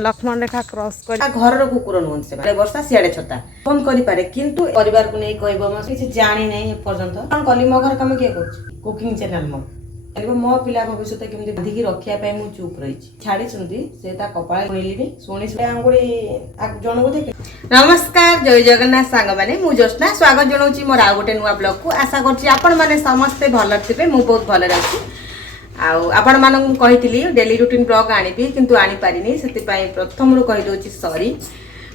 लक्ष्मण रेखा cross कर घर कुकुर नुहत से वर्षा सियाड़े छता फोन करे किंतु परिवार को नहीं कहबो म किछि जानि नहीं पर्यंत कोन कली मो घर काम किए कर कुकिंग चैनल मो पिला भविष्य केमती बांधिकी रखिया पाई मु चुप रही छाड़ी से कपाल शुणिली शुणी आंगुड़ी जन को देखे। नमस्कार जय जगन्नाथ सांग माने मु ज्योत्स्ना स्वागत जनाऊँ मोर आ गोटे नुआ ब्लॉग को आशा करछि आपण माने समस्ते भल थिबे मु बहुत भल अछि आपण मानक कही डेली रूटीन ब्लॉग आनिबी किंतु आनी पारिनी से प्रथम रू कही दउछि सॉरी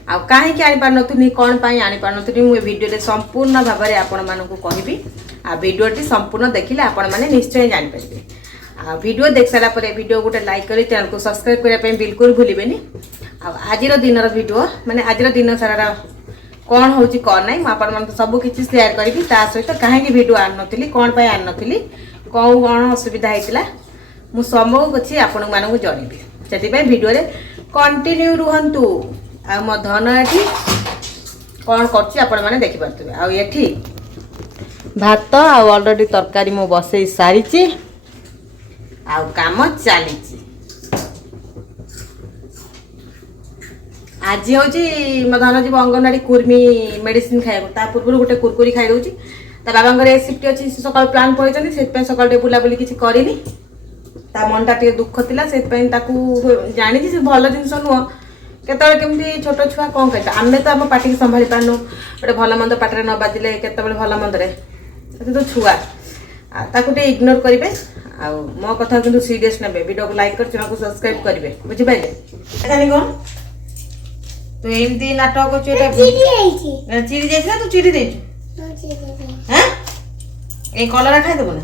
आ काहे कि आनी पारनतुनी कोन पई आनी पारनतुनी मु वीडियो रे संपूर्ण भाव में आपण मानक कहबी आ वीडियोटी संपूर्ण देखिले आपण माने निश्चय जानि पारिबे आ वीडियो देख सारा परे वीडियो गोटे लाइक करी चैनल को सब्सक्राइब करिया पे बिल्कुल भूलिबेनी आ आजिर दिनर वीडियो माने आजिर दिन सारा कौन होची कौन नहीं आपण मन सब किछि शेयर करबी ता सहित काहे कि वीडियो आन नथिली कोन पई आन नथिली कौन कौन असुविधा होता मु सब अच्छी आपण मानक जनइबी से वीडियो रे कंटिन्यू रुहंतु आ मो धन एठी कौन कर देखि पारथबे आ एठी भात आ ऑलरेडी तरकारी मु बसई सारी आ काम चली आज हूँ मो धन जीव अंगनवाड़ी कुर्मी मेडिसिन खाया पूर्व गोटे कुरकुरी खाई दूसरी बाबा शिफ्ट अच्छी सकाल प्लान पड़े से सकाल बुलाबुली किसी करनी मनटा टे दुख थिला से जानी से भल जिन नुह केतबे केमती छोट छुआ कौन कहते आम तो आम पार्टी संभाली पारनु गोटे भल मंद पाटे न बाजिले केतबे भल मंदरे तो छुआ टे इग्नोर करेंगे आ मो कथा किंतु सीरियस ने वीडियो को लाइक कर चैनल को सब्सक्राइब करेंगे बुझिपारे जानी कौन तू एमती नाटक चिरी जाइछला तू चिरी देछु हैं ए कलरा खाई देबो ना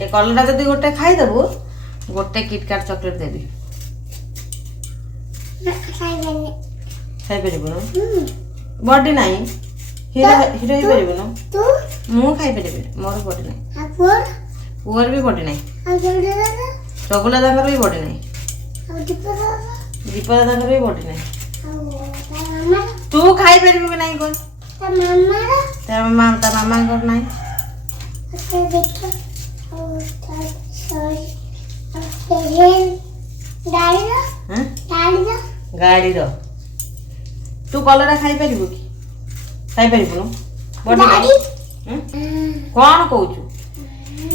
ए कलरा जदी गोटे खाई देबो गोटे किटकैट चॉकलेट देबी खाई परिबो ना बॉडी नाही हीरो हीरो ही परिबो ना तू मु खाई परिबे मोर बॉडी नाही पुअर भी बॉडी नाही चगुला दागर भी बॉडी नाही दीपा दागर भी बॉडी नाही तू खाई परिबे नहीं कोन ता मामा कर नाही गाड़ी रो तू कलरा खाई परिबो कि खाई परिबो न बॉडी कौन कहूछु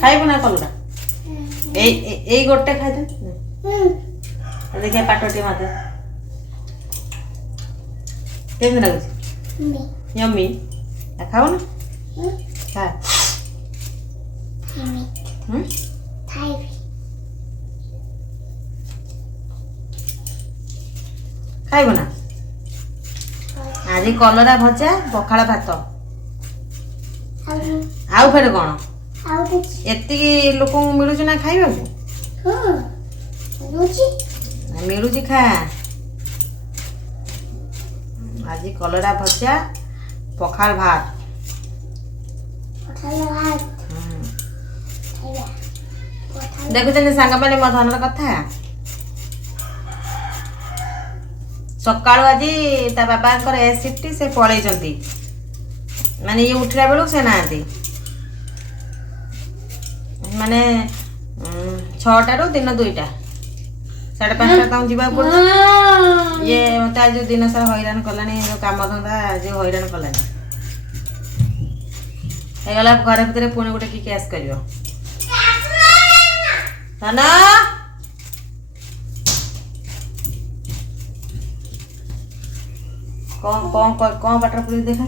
खाइबो ना कलरा ए गोटे खाइ दे देखिए पाटोटी माते केन लागछ यम्मी खाओ ना खा खाइबो ना आज कलरा भजा पखाड़ भात आउ फेर कौन एति लोक मिलूच ना खाइबा मिलूची खा आज कलरा भजा पखाड़ भात देखुन सांग मैंने मो धनर कथा सकाल आज ता बाबा ए शिफ्ट से पलैंती माने ये उठला बेलू से ना माने 6टा रू दिन 2टा 5:30 तक जीवा पड़ ये मत आज दिन सारा हैरान कलानी जो काम धंदा जो हैरान कलानी गला घर भीतर पुणी गोटे कि कैश कर कौन कौन कौन बाटर पूरी देखा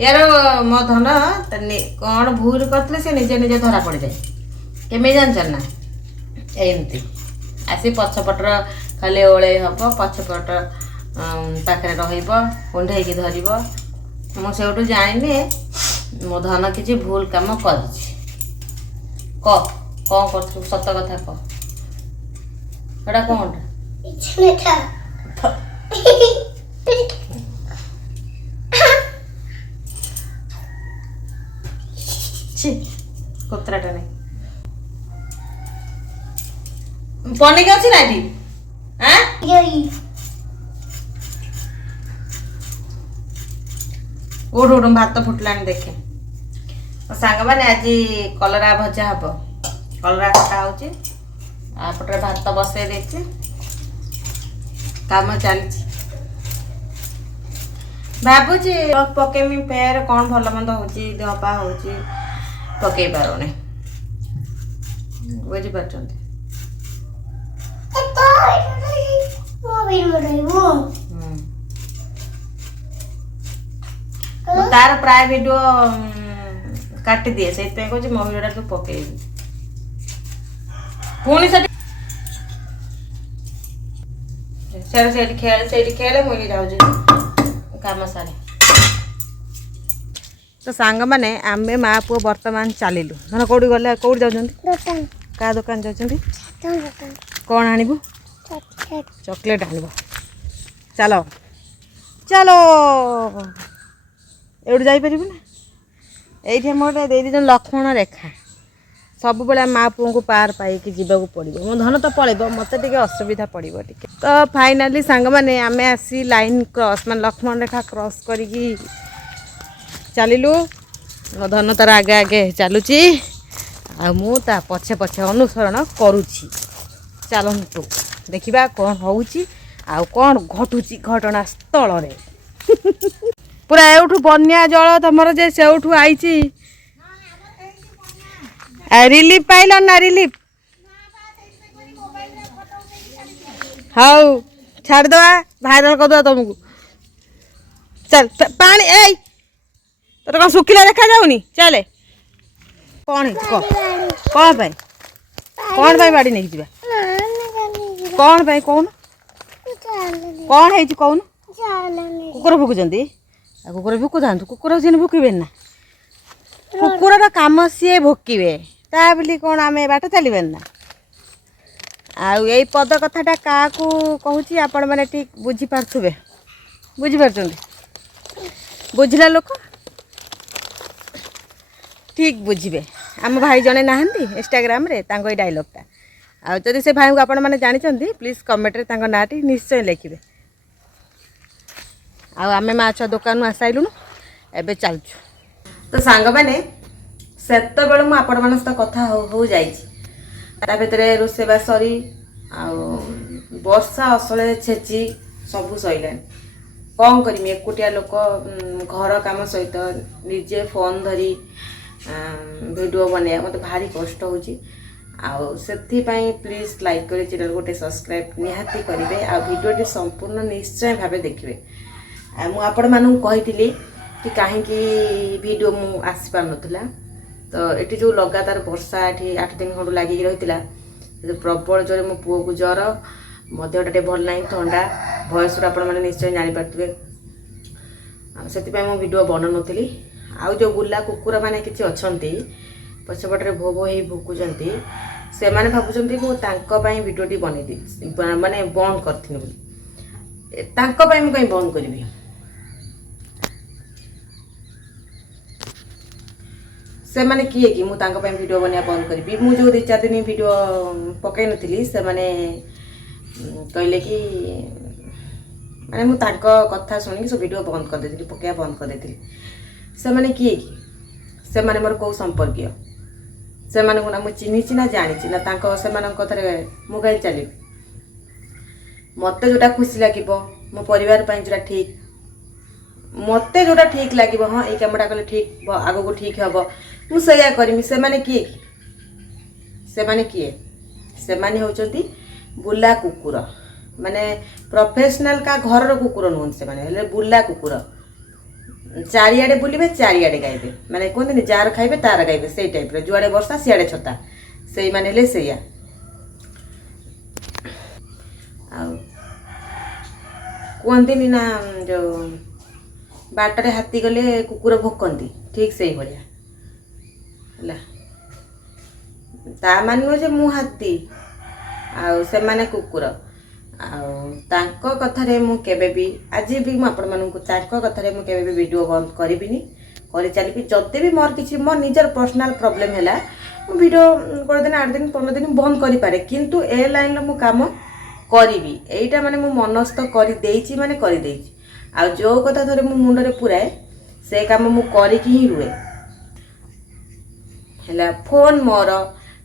यार मो धन कौन भूल करते से निजे निजे धरा पड़ जाए केमे जान ना एमती आसी पछपटर खाली ओले हम पछपट पाखे रुंढे धर मुझे जानी मो धन किसी भूल काम कर कौन कर सत कथा कटा कौन कोतराटा नहीं पनिक अच्छी ना उठ उठ भात फुटला देखे सांग मैंने आज कलरा भजा हम କଲରା କଟା ହେଉଛି। ଆପଟରେ ଭାତ ବସେଇ ଦେଇଛି, କାମ ଚାଲିଛି। ଭାବୁଛି ପକେଇମି ଫେର କ'ଣ ଭଲ ମନ୍ଦ ହେଉଛି, ଦେହ ପା ହେଉଛି, ପକେଇ ପାରୁନି। ବୁଝିପାରୁଛନ୍ତି? ତାର ପ୍ରାୟ ଭିଡ଼ିଓ କାଟିଦିଏ, ସେଇଥିପାଇଁ କହୁଛି ମୋ ଭିଡ଼ିଓଟା ତୁ ପକେଇବି। ପୁଣି ସେଇଠି ଖେଳେ ମୁଁ ଯାଉଛି କାମ ସାରେ। ତ ସାଙ୍ଗମାନେ ଆମେ ମା ପୁଅ ବର୍ତ୍ତମାନ ଚାଲିଲୁ। ଧର କୋଉଠି ଗଲେ, କୋଉଠି ଯାଉଛନ୍ତି? କାହା ଦୋକାନ ଯାଉଛନ୍ତି? କ'ଣ ଆଣିବୁ? ଚକୋଲେଟ୍ ଆଣିବ। ଚାଲ ଚାଲ, ଏଇଠୁ ଯାଇପାରିବୁ ନା? ଏଇଠି ଆମର ଗୋଟେ ଦେଇଦେଇଛନ୍ତି ଲକ୍ଷ୍ମଣ ରେଖା। ସବୁବେଳେ ମା ପୁଅଙ୍କୁ ପାର ପାଇକି ଯିବାକୁ ପଡ଼ିବ। ମୋ ଧନ ତ ପଳେଇବ, ମୋତେ ଟିକେ ଅସୁବିଧା ପଡ଼ିବ ଟିକେ। ତ ଫାଇନାଲି ସାଙ୍ଗମାନେ ଆମେ ଆସି ଲାଇନ୍ କ୍ରସ୍, ମାନେ ଲକ୍ଷ୍ମଣ ରେଖା କ୍ରସ୍ କରିକି ଚାଲିଲୁ। ମୋ ଧନ ତାର ଆଗେ ଆଗେ ଚାଲୁଛି, ଆଉ ମୁଁ ତା ପଛେ ପଛେ ଅନୁସରଣ କରୁଛି। ଚାଲନ୍ତୁ ଦେଖିବା କ'ଣ ହେଉଛି ଆଉ କ'ଣ ଘଟୁଛି ଘଟଣା ସ୍ଥଳରେ। ପୁରା ଏଉଠୁ ବନ୍ୟା ଜଳ ତମର ଯେ ସେଉଠୁ ଆଇଛି। ରିଲିଫ ପାଇଲ ନା? ରିଲିଫ ହଉ, ଛାଡ଼ିଦେବା, ଭାଇରାଲ କରିଦେବା ତମକୁ। ଚାଲ ପାଣି, ଏଇ ତୋର କ'ଣ ଶୁଖିଲା ଦେଖାଯାଉନି? ଚାଲେ। କ'ଣ ହେଇଛି କହ? କ'ଣ ପାଇଁ ବାଡ଼ି ନେଇକି ଯିବା? କ'ଣ ପାଇଁ କହୁନୁ? କ'ଣ ହେଇଛି କହୁନୁ? କୁକୁର ଭୁକୁଛନ୍ତି? ଆଉ କୁକୁର ଭୁକୁଥାନ୍ତୁ, କୁକୁର ସିଏ ଭୁକିବେନି ନା? କୁକୁରର କାମ ସିଏ ଭୋକିବେ, ତା ବୋଲି କ'ଣ ଆମେ ବାଟ ଚାଲିବାନି ନା? ଆଉ ଏଇ ପଦ କଥାଟା କାହାକୁ କହୁଛି ଆପଣମାନେ ଠିକ୍ ବୁଝିପାରୁଥିବେ। ବୁଝିପାରୁଛନ୍ତି? ବୁଝିଲା ଲୋକ ଠିକ୍ ବୁଝିବେ। ଆମ ଭାଇ ଜଣେ ନାହାନ୍ତି ଇନଷ୍ଟାଗ୍ରାମରେ, ତାଙ୍କ ଏଇ ଡାଇଲଗ୍ଟା। ଆଉ ଯଦି ସେ ଭାଇଙ୍କୁ ଆପଣମାନେ ଜାଣିଛନ୍ତି ପ୍ଲିଜ୍ କମେଣ୍ଟରେ ତାଙ୍କ ନାଁଟି ନିଶ୍ଚୟ ଲେଖିବେ। ଆଉ ଆମେ ମା ଛୁଆ ଦୋକାନରୁ ଆସିଲୁଣୁ, ଏବେ ଚାଲୁଛୁ। ତ ସାଙ୍ଗମାନେ ସେତେବେଳେ ମୁଁ ଆପଣମାନଙ୍କ ସହିତ କଥା ହଉ ଯାଇଛି। ତା ଭିତରେ ରୋଷେଇବାସ ସରି ଆଉ ବର୍ଷା ଅସଳରେ ଛେଚି ସବୁ ସରିଲାଣି। କ'ଣ କରିମି, ଏକୁଟିଆ ଲୋକ, ଘର କାମ ସହିତ ନିଜେ ଫୋନ୍ ଧରି ଭିଡ଼ିଓ ବନେଇବା ମୋତେ ଭାରି କଷ୍ଟ ହେଉଛି। ଆଉ ସେଥିପାଇଁ ପ୍ଲିଜ୍ ଲାଇକ୍ କରି ଚ୍ୟାନେଲ୍ ଗୋଟେ ସବସ୍କ୍ରାଇବ୍ ନିହାତି କରିବେ, ଆଉ ଭିଡ଼ିଓଟି ସମ୍ପୂର୍ଣ୍ଣ ନିଶ୍ଚୟ ଭାବେ ଦେଖିବେ। ଆଉ ମୁଁ ଆପଣମାନଙ୍କୁ କହିଥିଲି କି କାହିଁକି ଭିଡ଼ିଓ ମୁଁ ଆସିପାରୁନଥିଲା। ତ ଏଠି ଯେଉଁ ଲଗାତାର ବର୍ଷା ଏଠି 8 ଦିନ ଖଣ୍ଡ ଲାଗିକି ରହିଥିଲା, ପ୍ରବଳ ଜୋରେ ମୋ ପୁଅକୁ ଜ୍ୱର, ମୋ ଦେହଟା ଟିକେ ଭଲ ନାହିଁ, ଥଣ୍ଡା, ଭଏସ୍ରୁ ଆପଣମାନେ ନିଶ୍ଚୟ ଜାଣିପାରୁଥିବେ। ଆଉ ସେଥିପାଇଁ ମୁଁ ଭିଡ଼ିଓ ବନାଉନଥିଲି। ଆଉ ଯେଉଁ ବୁଲା କୁକୁର ମାନେ କିଛି ଅଛନ୍ତି ପଛପଟରେ ଭୋ ଭୋ ହେଇ ଭୁକୁଛନ୍ତି, ସେମାନେ ଭାବୁଛନ୍ତି ମୁଁ ତାଙ୍କ ପାଇଁ ଭିଡ଼ିଓଟି ବନେଇ ଦେଇଛି, ମାନେ ବନ୍ଦ କରିଥିଲି ବୋଲି। ତାଙ୍କ ପାଇଁ ମୁଁ କାହିଁ ବନ୍ଦ କରିବି? ସେମାନେ କିଏ କି ମୁଁ ତାଙ୍କ ପାଇଁ ଭିଡ଼ିଓ ବନେଇବା ବନ୍ଦ କରିବି? ମୁଁ ଯେଉଁ 2-4 ଦିନ ଭିଡ଼ିଓ ପକାଇ ନଥିଲି, ସେମାନେ କହିଲେ କି ମାନେ ମୁଁ ତାଙ୍କ କଥା ଶୁଣିକି ସବୁ ଭିଡ଼ିଓ ବନ୍ଦ କରିଦେଇଥିଲି, ପକାଇବା ବନ୍ଦ କରିଦେଇଥିଲି। ସେମାନେ କିଏ କି? ସେମାନେ ମୋର କେଉଁ ସମ୍ପର୍କୀୟ? ସେମାନଙ୍କୁ ନା ମୁଁ ଚିହ୍ନିଛି ନା ଜାଣିଛି ନା ସେମାନଙ୍କ କଥାରେ ମୁଁ କାହିଁ ଚାଲିବି? ମୋତେ ଯେଉଁଟା ଖୁସି ଲାଗିବ, ମୋ ପରିବାର ପାଇଁ ଯେଉଁଟା ଠିକ୍, ମୋତେ ଯେଉଁଟା ଠିକ୍ ଲାଗିବ, ହଁ ଏଇ କାମଟା କଲେ ଠିକ୍ ଆଗକୁ ଠିକ୍ ହେବ, ମୁଁ ସେଇଆ କରିମି। ସେମାନେ କିଏ କି? ସେମାନେ ହେଉଛନ୍ତି ବୁଲା କୁକୁର, ମାନେ ପ୍ରଫେସନାଲ କାହା ଘରର କୁକୁର ନୁହନ୍ତି। ସେମାନେ ହେଲେ ବୁଲା କୁକୁର, ଚାରିଆଡ଼େ ବୁଲିବେ, ଚାରିଆଡ଼େ ଗାଇବେ, ମାନେ କୁହନ୍ତିନି ଯାହାର ଖାଇବେ ତାର ଗାଇବେ, ସେଇ ଟାଇପ୍ର। ଯୁଆଡ଼େ ବର୍ଷା ସିଆଡ଼େ ଛତା, ସେଇମାନେ ହେଲେ ସେଇଆ। ଆଉ କୁହନ୍ତିନି ନା ଯେଉଁ ବାଟରେ ହାତୀ ଗଲେ କୁକୁର ଭୋକନ୍ତି, ଠିକ୍ ସେଇଭଳିଆ ହେଲା। ତା ମାନେ ନୁହେଁ ଯେ ମୁଁ ହାତୀ ଆଉ ସେମାନେ କୁକୁର। ଆଉ ତାଙ୍କ କଥାରେ ମୁଁ କେବେ ବି, ଆଜି ବି ମୁଁ ଆପଣମାନଙ୍କୁ ତାଙ୍କ କଥାରେ ମୁଁ କେବେ ବି ଭିଡ଼ିଓ ବନ୍ଦ କରିବିନି, କରି ଚାଲିବି। ଯଦି ବି ମୋର କିଛି ମୋ ନିଜର ପର୍ସନାଲ ପ୍ରୋବ୍ଲେମ୍ ହେଲା, ମୁଁ ଭିଡ଼ିଓ 1 ଦିନ 8 ଦିନ 15 ଦିନ ବନ୍ଦ କରିପାରେ, କିନ୍ତୁ ଏ ଲାଇନ୍ର ମୁଁ କାମ କରିବି। ଏଇଟା ମାନେ ମୁଁ ମନସ୍ଥ କରିଦେଇଛି, ମାନେ କରିଦେଇଛି। ଆଉ ଯେଉଁ କଥା ଧରେ ମୁଁ ମୁଣ୍ଡରେ ପୁରାଏ, ସେ କାମ ମୁଁ କରିକି ହିଁ ରୁହେ ହେଲା। ଫୋନ୍ ମୋର,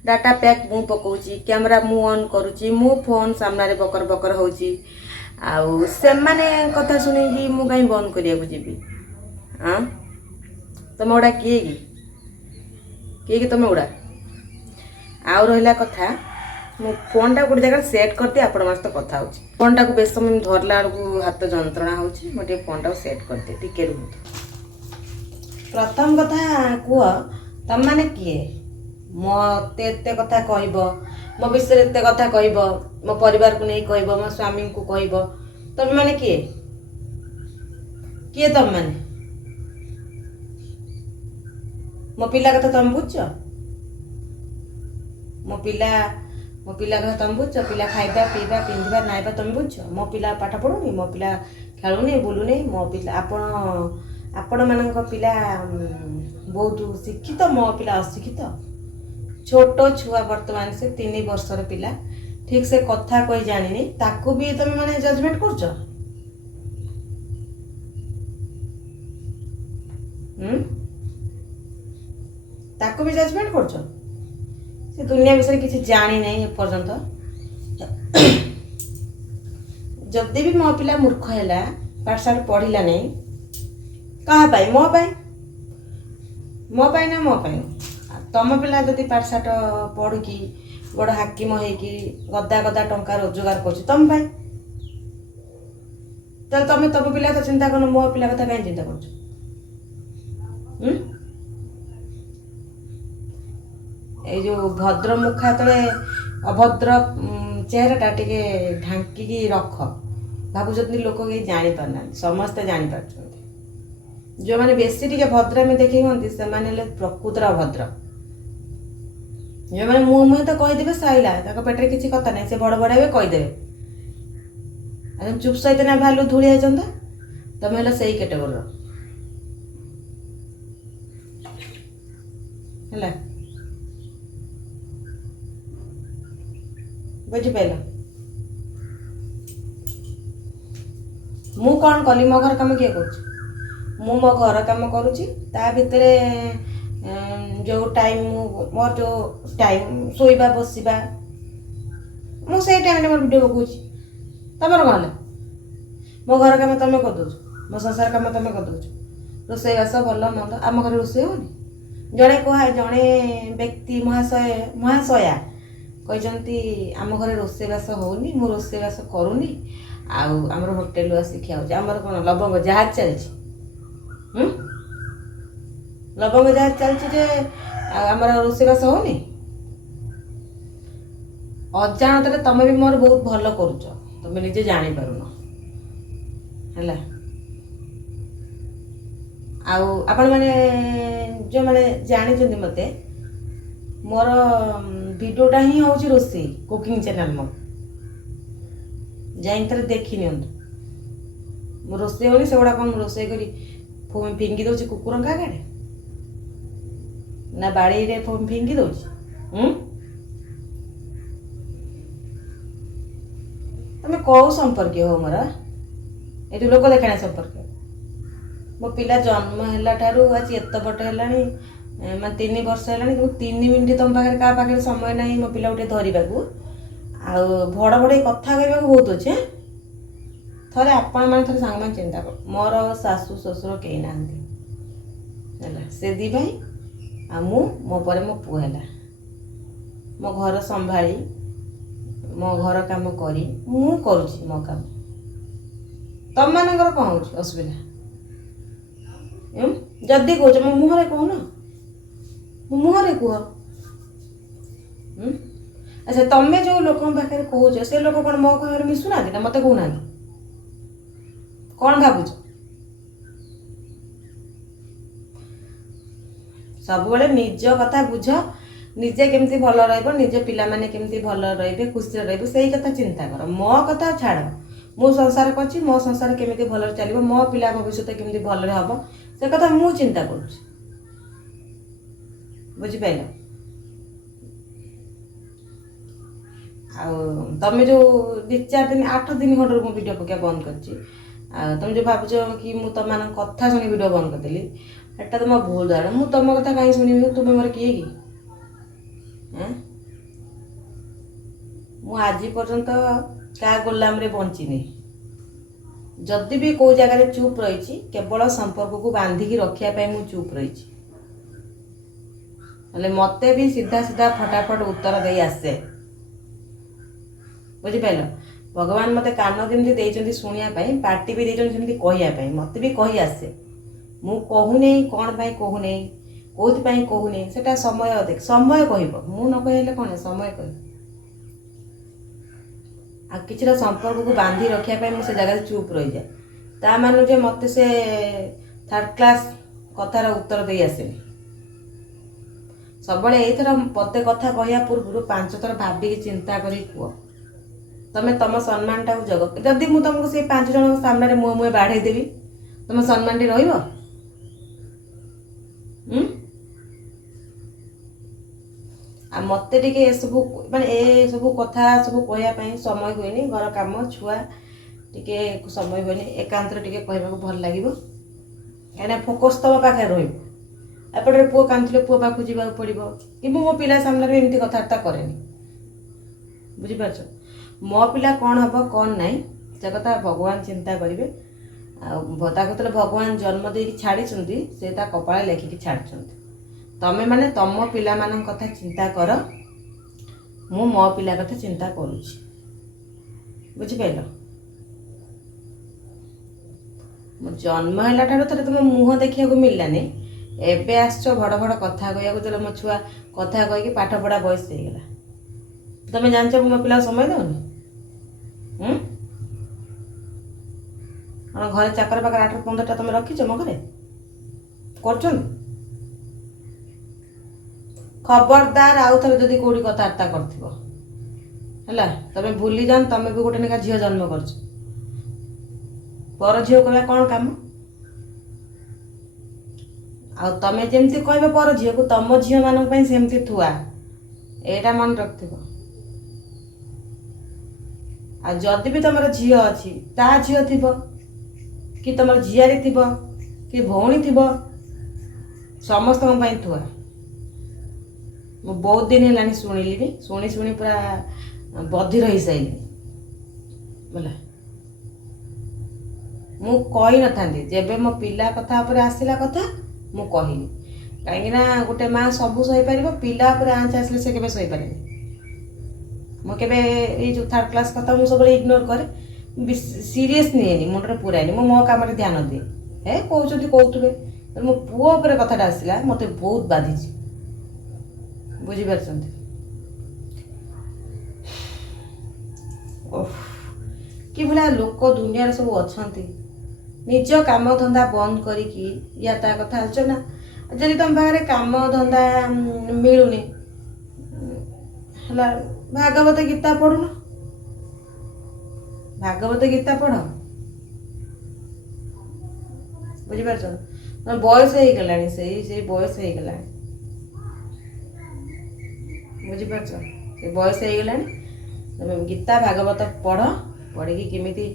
डाटा पैक मु पकाउची कैमरा मु ऑन करूची मु फोन सामने बकर बकर होची आउ से माने कथा सुनी कि मु कहीं बंद करिया को जीबी हां तुम उड़ा किए कि तुम उड़ा आउ रहिला कथा मु फोन टा गोटे जगह सेट करती आपण मास तो कथा होची फोन टा को बेस समय धरला को हाथ जंत्रणा होची मोटे फोन टा सेट करते टिके रुहत प्रथम कथा कुह तुम माने किए मते एते कथा कहब मो विषय एते कथा कहब मो परिवार को नहीं कहब मो स्वामी को कहब तुम माने किए किए तुम माने मो पिला कथा तुम बुझ मो पिला कथा तुम बुझ पिला खाइबा पीबा पिंधबा नाइबा तुम बुझ मो पिला पाठ पढुनी मो पिला खेलुनी बुलुनी मो पिला आपण मानक पिला बहुत शिक्षित मो पिला अशिक्षित छोट छुआ वर्तमान से 3 वर्षर पिला ठीक से कथा कोई जानिनी ताकू भी तुम माने जजमेंट करछ ताकू भी जजमेंट करछ से दुनिया विषय किसी जानी नहीं पर्यंत जदि भी मो पिला मूर्ख हैला पाठशाला पढ़िला नहीं कहा पाई मो पाई ना मो पाई तुम पिला जदि पाठशाठ पढ़ुकी बड़ हाकिम होगी गदा गदा टंका रोजगार कर तुम पाई तुम तुम पिला तो चिंता कर मो पिला कथा कहीं चिंता कर जो भद्र मुखा तले अभद्र चेहराटा टे ढांकी रख भावुं लोक कहीं जानी पारना समस्ते जानी पार जो मैंने बेसी टे भद्र में देखी हमें से प्रकृतर अभद्र जो मैंने मुँह मुँह तो कहीदेवे सैला पेटे किसी कथा नहीं से बड़ बड़े कहीदेवे चुप सहित ना भालू धूली जाता तुम है से कैटेगोर है बुझिपाल मु कौन कली मो घर कम किए कर मो घर कम करुच्ची ता भितर जो टाइम मोर जो टाइम शोइबा बसवा मुझे टाइम मोर वीडियो पकाउची तुमर कौन है मो घर कम तुम कर दो मो संसार कम तुम कर दो रोसईबास भल मंद आम घर रोसे होनी जड़े कह जड़े व्यक्ति महाशया कहते आम घर रोसईबास होनी मु रोसईबास करूनी आमर होटेल आसी खाऊँ आमर कौन लवंग जहाज चलती लवंग जहाज चलती आमर रोसईबास होनी अजाणत तुम भी मोर बहुत भल करुच तुम निजे जानी पारुन है आपण मैंने जो मैंने जानी मते मोर वीडियोटा ही हूँ रोसई कुकिंग चैनल मो जाइन देखी नियंतु रोसई होनी से गुड़ा कौन रोसई करी फिंगी दौर कुकुर गाड़े ना बाड़ी रे फिंगी दौर तुम कौ संपर्क हो मोर ये लोक देखा संपर्क मो पिला जन्म है आज एत बट है 3 वर्ष है 3 मिनिट तुम पाखे क्या पाखे समय ना मो पिला गोटे धरवा को भड़ भड़ कथा कहवाक बहुत अच्छे थे आपण मैंने थे सांग मैंने चिंता कर मोर शाशु शशुर कई ना से दी भाई मो पर मो पुआ है मो घर संभाली मो घर काम करी मु करुँची मो काम तुम मानकर कौन हो असुविधा जदि कह मो मुहरे कहून मो मुहरे कह अच्छा तुम्हें जो लोक पाखे कह से लोक कौन मो कह मिशुना ना मत कहना कौन भावुच सब निज कथा बुझ निजे केमती भल रिज पिला माने केमती भल रे खुशी रही कथा चिंता कर मो कथा छाड़ मो संसार कर मो संसार केमी भल चलो मो पिला भविष्य केमी भल हम से कथा मु चिंता कर बुझिपाल तुम जो 2-4 दिन 8 दिन खंड मो वीडियो पका बंद कर तुम जो भावुच कि मुझ तुम मान कथा शुणी वीडियो बंद करदेली एटा तो मो भूल धारणा मु तुम कथा कहीं शुणी तुम्हें मोर किए कि ମୁଁ ଆଜି ପର୍ଯ୍ୟନ୍ତ କାହା ଗୋଲାମରେ ବଞ୍ଚିନି। ଯଦି ବି କେଉଁ ଜାଗାରେ ଚୁପ୍ ରହିଛି କେବଳ ସମ୍ପର୍କକୁ ବାନ୍ଧିକି ରଖିବା ପାଇଁ ମୁଁ ଚୁପ୍ ରହିଛି। ହେଲେ ମୋତେ ବି ସିଧା ସିଧା ଫଟାଫଟ ଉତ୍ତର ଦେଇ ଆସେ। ବୁଝିପାରିଲ? ଭଗବାନ ମୋତେ କାନ ଯେମିତି ଦେଇଛନ୍ତି ଶୁଣିବା ପାଇଁ, ପାଟି ବି ଦେଇଛନ୍ତି ସେମିତି କହିବା ପାଇଁ। ମୋତେ ବି କହି ଆସେ। ମୁଁ କହୁନି କ'ଣ ପାଇଁ କହୁନି, କେଉଁଥିପାଇଁ କହୁନି, ସେଟା ସମୟ ଦେଖ, ସମୟ କହିବ। ମୁଁ ନ କହିଲେ କ'ଣ, ସମୟ କହିବ। ଆଉ କିଛିଟା ସମ୍ପର୍କକୁ ବାନ୍ଧି ରଖିବା ପାଇଁ ମୁଁ ସେ ଜାଗାରେ ଚୁପ୍ ରହିଯାଏ। ତା ମାନେ ଯେ ମୋତେ ସେ ଥାର୍ଡ଼ କ୍ଲାସ୍ କଥାର ଉତ୍ତର ଦେଇ ଆସେନି। ସବୁବେଳେ ଏଇଥର ପଦେ କଥା କହିବା ପୂର୍ବରୁ 5 ଥର ଭାବିକି ଚିନ୍ତା କରି କୁହ। ତମେ ତମ ସମ୍ମାନଟାକୁ ଜଗ। ଯଦି ମୁଁ ତମକୁ ସେଇ 5 ଜଣଙ୍କ ସାମ୍ନାରେ ମୁହେଁ ବାଢ଼େଇ ଦେବି, ତମ ସମ୍ମାନଟି ରହିବ? ଆଉ ମୋତେ ଟିକେ ଏସବୁ ମାନେ ଏସବୁ କଥା ସବୁ କହିବା ପାଇଁ ସମୟ ହୁଏନି। ଘର କାମ, ଛୁଆ, ଟିକେ ସମୟ ହୁଏନି। ଏକାନ୍ତରେ ଟିକେ କହିବାକୁ ଭଲ ଲାଗିବ, କାହିଁକିନା ଫୋକସ୍ ତମ ପାଖରେ ରହିବ। ଏପଟରେ ପୁଅ କାନ୍ଦୁଥିଲେ ପୁଅ ପାଖକୁ ଯିବାକୁ ପଡ଼ିବ। କିନ୍ତୁ ମୋ ପିଲା ସାମ୍ନାରେ ଏମିତି କଥାବାର୍ତ୍ତା କରେନି। ବୁଝିପାରୁଛ? ମୋ ପିଲା କ'ଣ ହେବ କ'ଣ ନାହିଁ ସେ କଥା ଭଗବାନ ଚିନ୍ତା କରିବେ। ଆଉ ତାକୁ ଯେତେବେଳେ ଭଗବାନ ଜନ୍ମ ଦେଇକି ଛାଡ଼ିଛନ୍ତି ସେ ତା କପାଳେ ଲେଖିକି ଛାଡ଼ିଛନ୍ତି। ତମେ ମାନେ ତମ ପିଲାମାନଙ୍କ କଥା ଚିନ୍ତା କର। ମୁଁ ମୋ ପିଲା କଥା ଚିନ୍ତା କରୁଛି। ବୁଝିପାରିଲ? ମୁଁ ଜନ୍ମ ହେଲା ଠାରୁ ଥରେ ତୁମ ମୁହଁ ଦେଖିବାକୁ ମିଳିଲାନି, ଏବେ ଆସିଛ ଭଡ଼ ଭଡ଼ କଥା କହିବାକୁ। ଯେତେବେଳେ ମୋ ଛୁଆ କଥା କହିକି ପାଠ ପଢ଼ା ବୟସ ହେଇଗଲା, ତମେ ଜାଣିଛ ମୁଁ ମୋ ପିଲାକୁ ସମୟ ଦେଉନି? ଆମ ଘରେ ଚାକର ପାଖରେ 8-15ଟା ତମେ ରଖିଛ ମୋ ଘରେ? କରୁଛନ୍ତି? ଖବରଦାର ଆଉ ଥରେ ଯଦି କେଉଁଠି କଥାବାର୍ତ୍ତା କରିଥିବ ହେଲା, ତମେ ଭୁଲି ଯାଅ ତମେ ବି ଗୋଟେ ଲେଖା ଝିଅ ଜନ୍ମ କରିଛ। ପର ଝିଅ କହିବା କ'ଣ କାମ? ଆଉ ତମେ ଯେମିତି କହିବ ପର ଝିଅକୁ, ତମ ଝିଅମାନଙ୍କ ପାଇଁ ସେମିତି ଥୁଆ। ଏଇଟା ମନେ ରଖିଥିବ। ଆଉ ଯଦି ବି ତମର ଝିଅ ଅଛି, ତା ଝିଅ ଥିବ କି ତମର ଝିଆରୀ ଥିବ କି ଭଉଣୀ ଥିବ, ସମସ୍ତଙ୍କ ପାଇଁ ଥୁଆ। ମୁଁ ବହୁତ ଦିନ ହେଲାଣି ଶୁଣିଲିଣି, ଶୁଣି ଶୁଣି ପୁରା ବଧିର ହେଇସାରିଲିଣି। ବୋଲା ମୁଁ କହିନଥାନ୍ତି, ଯେବେ ମୋ ପିଲା କଥା ଉପରେ ଆସିଲା କଥା ମୁଁ କହିଲି। କାହିଁକିନା ଗୋଟେ ମା ସବୁ ସହିପାରିବ, ପିଲା ଉପରେ ଆଞ୍ଚ ଆସିଲେ ସେ କେବେ ସହିପାରେନି। ମୁଁ କେବେ ଏଇ ଯେଉଁ ଥାର୍ଡ଼ କ୍ଲାସ୍ କଥା ମୁଁ ସବୁବେଳେ ଇଗ୍ନୋର କରେ, ସିରିୟସ୍ ନିଏନି, ମୁଣ୍ଡରେ ପୁରାଏନି। ମୁଁ ମୋ କାମରେ ଧ୍ୟାନ ଦିଏ। କହୁଛନ୍ତି କହୁଥିବେ। ମୋ ପୁଅ ଉପରେ କଥାଟା ଆସିଲା ମୋତେ ବହୁତ ବାଧିଛି। ବୁଝିପାରୁଛନ୍ତି? କି ଭଳିଆ ଲୋକ ଦୁନିଆରେ ସବୁ ଅଛନ୍ତି। ନିଜ କାମ ଧନ୍ଦା ବନ୍ଦ କରିକି ୟା ତା କଥା ଆଲୋଚନା। ଯଦି ତମ ପାଖରେ କାମ ଧନ୍ଦା ମିଳୁନି ହେଲା, ଭାଗବତ ଗୀତା ପଢୁନ। ଭାଗବତ ଗୀତା ପଢ। ବୁଝିପାରୁଛ? ବୟସ ହେଇଗଲାଣି, ସେଇ ବୟସ ହେଇଗଲାଣି। ବୁଝିପାରୁଛ? ସେ ବୟସ ହେଇଗଲାଣି। ତମେ ଗୀତା ଭାଗବତ ପଢ। ପଢିକି କେମିତି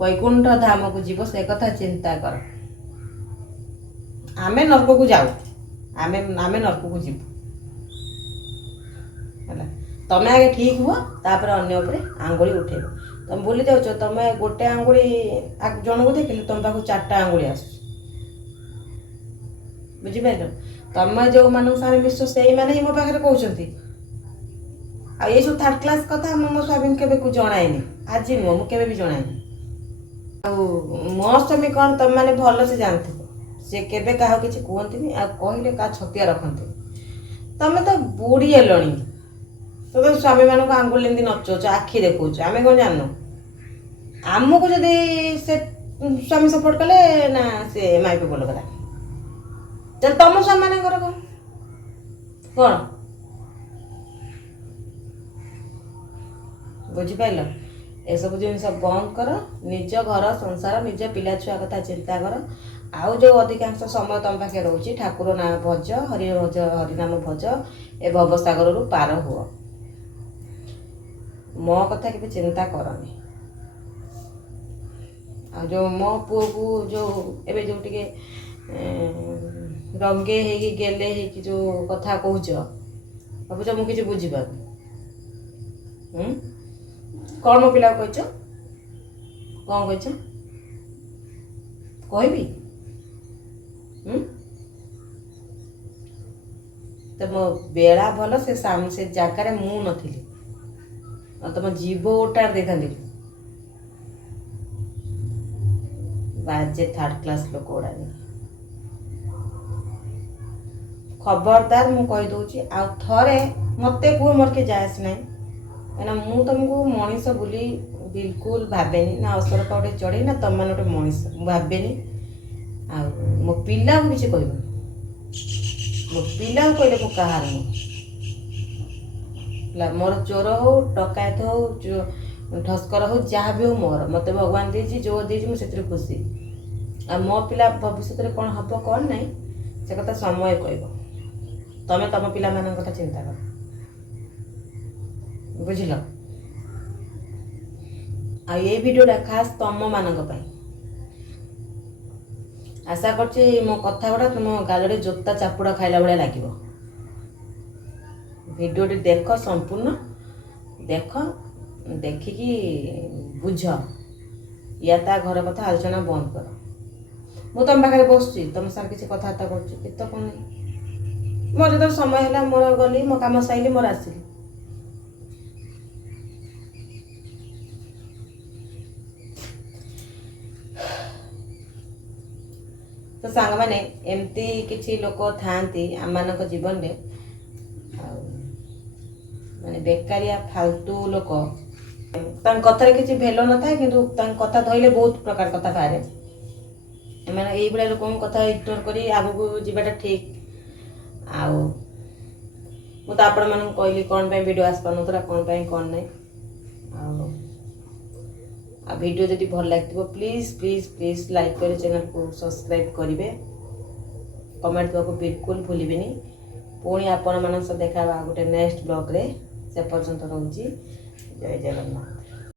ବୈକୁଣ୍ଠ ଧାମକୁ ଯିବ ସେ କଥା ଚିନ୍ତା କର। ଆମେ ନର୍କକୁ ଯାଉ, ଆମେ ନର୍କକୁ ଯିବୁ ହେଲା। ତମେ ଆଗେ ଠିକ୍ ହୁଅ, ତାପରେ ଅନ୍ୟ ଉପରେ ଆଙ୍ଗୁଳି ଉଠେଇବ। ତମେ ଭୁଲି ଯାଉଛ, ତମେ ଗୋଟେ ଆଙ୍ଗୁଳି ଜଣକୁ ଦେଖିଲେ ତମ ପାଖକୁ 4ଟା ଆଙ୍ଗୁଳି ଆସୁଛି। ବୁଝିପାରିଲ? ତମେ ଯେଉଁମାନଙ୍କ ସାଙ୍ଗରେ ମିଶୁଛ ସେଇମାନେ ହିଁ ମୋ ପାଖରେ କହୁଛନ୍ତି। ଆଉ ଏଇ ସବୁ ଥାର୍ଡ଼ କ୍ଲାସ୍ କଥା ମୁଁ ମୋ ସ୍ୱାମୀଙ୍କୁ କେବେ ଜଣାଏନି। ଆଜି ନୁହଁ, ମୁଁ କେବେ ବି ଜଣାଏନି। ଆଉ ମୋ ସ୍ୱାମୀ କ'ଣ ତମେମାନେ ଭଲସେ ଜାଣିଥିବ, ସେ କେବେ କାହାକୁ କିଛି କୁହନ୍ତିନି, ଆଉ କହିଲେ କାହା ଛତିଆ ରଖନ୍ତିନି। ତମେ ତ ବୁଢ଼ୀ ହେଲଣି, ତମେ ସ୍ୱାମୀମାନଙ୍କୁ ଆଙ୍ଗୁଳି ଏମିତି ନଚଉଛ, ଆଖି ଦେଖାଉଛ, ଆମେ କ'ଣ ଜାଣିନୁ? ଆମକୁ ଯଦି ସେ ସ୍ୱାମୀ ସପୋର୍ଟ କଲେ ନା ସେ ମାଇପ ଭଲ କଲା, ତାହେଲେ ତମ ସ୍ୱାମୀମାନଙ୍କର କ'ଣ? ବୁଝିପାରିଲ? ଏସବୁ ଜିନିଷ ବନ୍ଦ କର। ନିଜ ଘର ସଂସାର, ନିଜ ପିଲା ଛୁଆ କଥା ଚିନ୍ତା କର। ଆଉ ଯେଉଁ ଅଧିକାଂଶ ସମୟ ତମ ପାଖେ ରହୁଛି, ଠାକୁର ନାମ ଭଜ, ହରିନାମ ଭଜ, ଏ ଭବସାଗରରୁ ପାର ହୁଅ। ମୋ କଥା କେବେ ଚିନ୍ତା କରନି। ଆଉ ଯେଉଁ ମୋ ପୁଅକୁ ଏବେ ଯେଉଁ ଟିକେ ରଙ୍ଗେ ହେଇକି ଗେଲେ ହେଇକି ଯେଉଁ କଥା କହୁଛ, ଭାବୁଛ ମୁଁ କିଛି ବୁଝିପାରୁନି? कौन मो पिला कहच कौन कहच कहबी तो मो बेला भल से जगार मु नथिली तुम जीव उठार दे था बाजे थर्ड क्लास लोक गुड़ा खबरदार मु कही दउची आ थरे मते को मोर के जायस नहीं कहीं मु तुमको मनीष बोली बिल्कुल भावेनी ना असर गोटे चढ़े ना तुम मैंने गोटे मनीष भावेनी आ मो पिला को किसी कहबनी मो पिला कहले मो कहार ला मोर चोर हो डकायत हो ठस्कर हो जहाँ भी हो मोर मत भगवान देजी जो देजी मुझे खुशी आ मो पिला भविष्य में कौन हम कौन नहीं से कथा समय कह तमें तुम पिला मान कथा चिंता कर बुझल आ ये वीडियोटा खास तुम मानक आशा करछि मो कथा गुड़ा तुम गाल जोता चापुड़ा खाइला भाया लगे वीडियोटी देख संपूर्ण देख देखिकी बुझ या ता घर कथा आलोचना बंद कर मु तुम पाखे बस तुम सार किसी कथबार्ता कर कौन मोर जो समय है मोर गली मो कम साइली मोर आसिली तो सांग माने एमती किछि लोक थांती आम जीवन में माने बेकारिया फालतू लोक कथार किसी भेल न था कि कथा धरले बहुत प्रकार कथा बाहर मैंने ये भाया लोक कथा इग्नोर कर आगू जावाटा ठीक आउ मु तो आपण मन कहली कौन पे वीडियो आस पानुला कौन पे कौन नहीं आ वीडियो जदि भल लगे प्लीज प्लीज प्लीज लाइक कर चैनल को सब्सक्राइब करेंगे कमेंट देवा बिल्कुल भूलिए पुणी आपण मान देखा गोटे नेक्स्ट ब्लॉग रे से पर्यंत रोची जय जगन्नाथ।